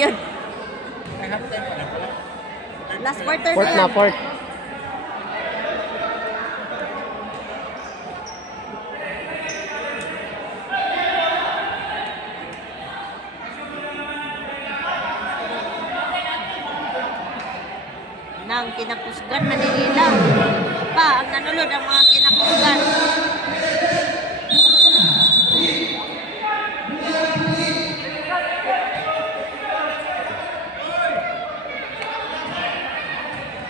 yun. Last quarter Fourth na na, yan. fourth. Nang kinakusgan Manila. Pa, ang nanulod ang mga kinakusgan.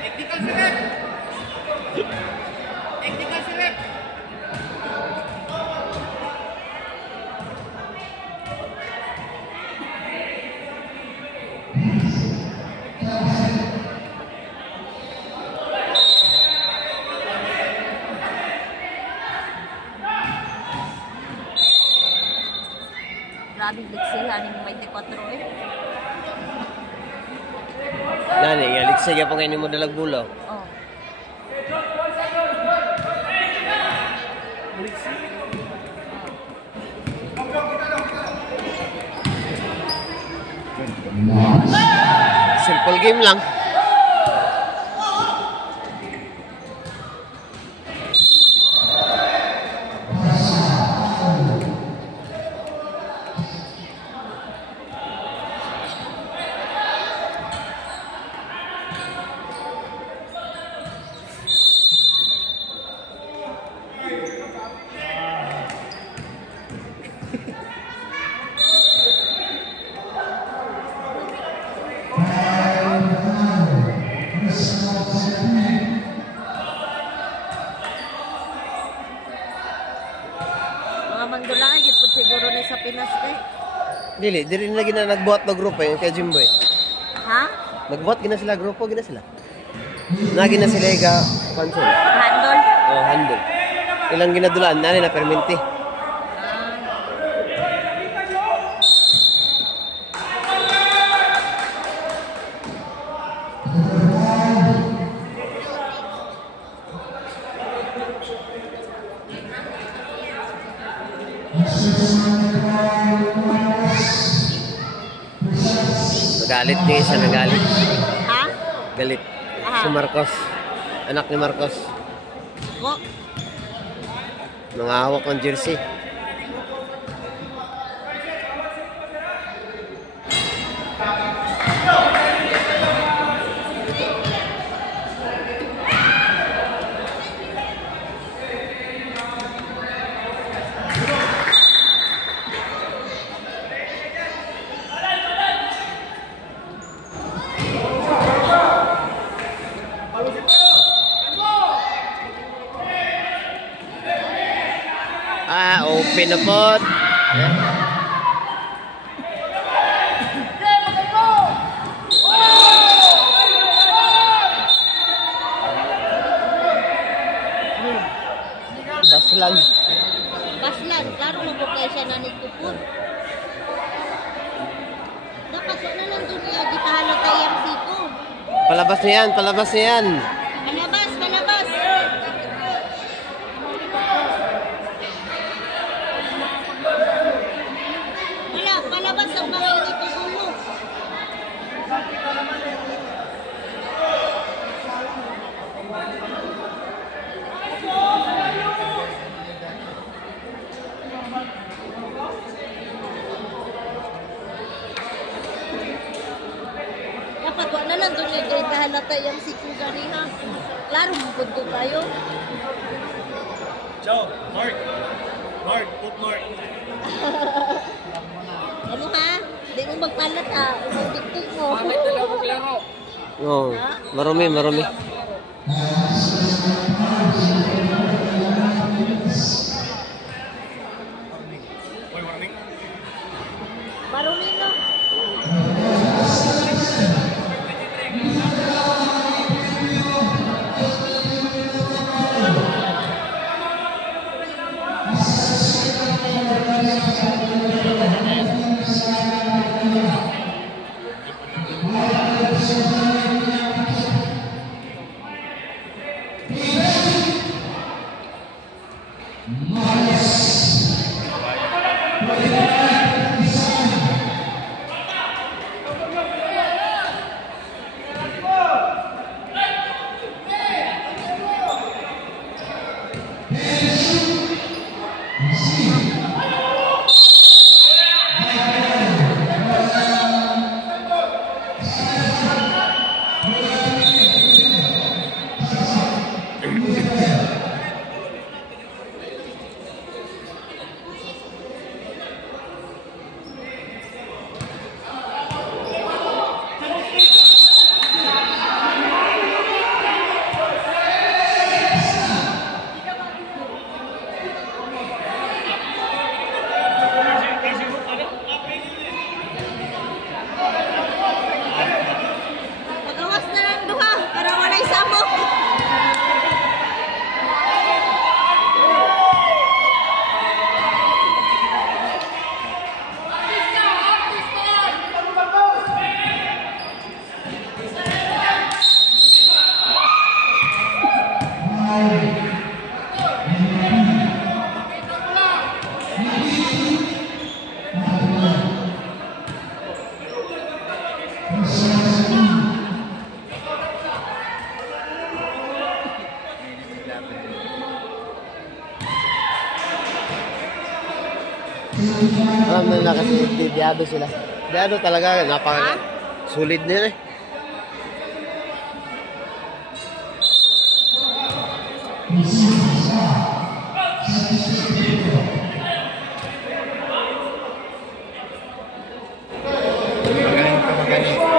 Technical select. Technical select. Grabe liksihan yung 24 eh. Nani, yaliksa siya pa ngayon mo dalag bulaw. Oh. Simple game lang. Mga mandulangay, gipod siguro na sa Pinas kay. Dili rin na gina nagbuhat na grupo yung kay Jimboy. Ha? Nagbuhat gina sila grupo, gina sila. Nagi na sila ga pansol. Handol? Oh, handle. Ilang ginadulaan nani na perminti. Nagalit niya isa, nagalit. Ha? Galit. Aha. Si Marcos. Anak ni Marcos. Wo? Nangahawak ng jersey. Open na po. Baslan. Baslan, klaro mo po kayo siya nanitupod. Dapat na lang doon niya, di kahalata yung siko. Palabas niya yan, palabas niya yan. Palabas, palabas! Wala, palabas ang mga itutulo. Dapat wala na lang doon niya, di kahalata yung siko ganiha. Klaro mo po tayo. Ciao, Mark. Mark, put Mark. Ano ha? Hindi mo magpalat ha. Umang-tiktik mo. Pamit na lang maglaro. Oh, marumi, marumi. Oy, warning. Marumi no? Alam nila kasi biyado sila. Biyado talaga, napaka sulit nila eh. Magaling ka, magaling.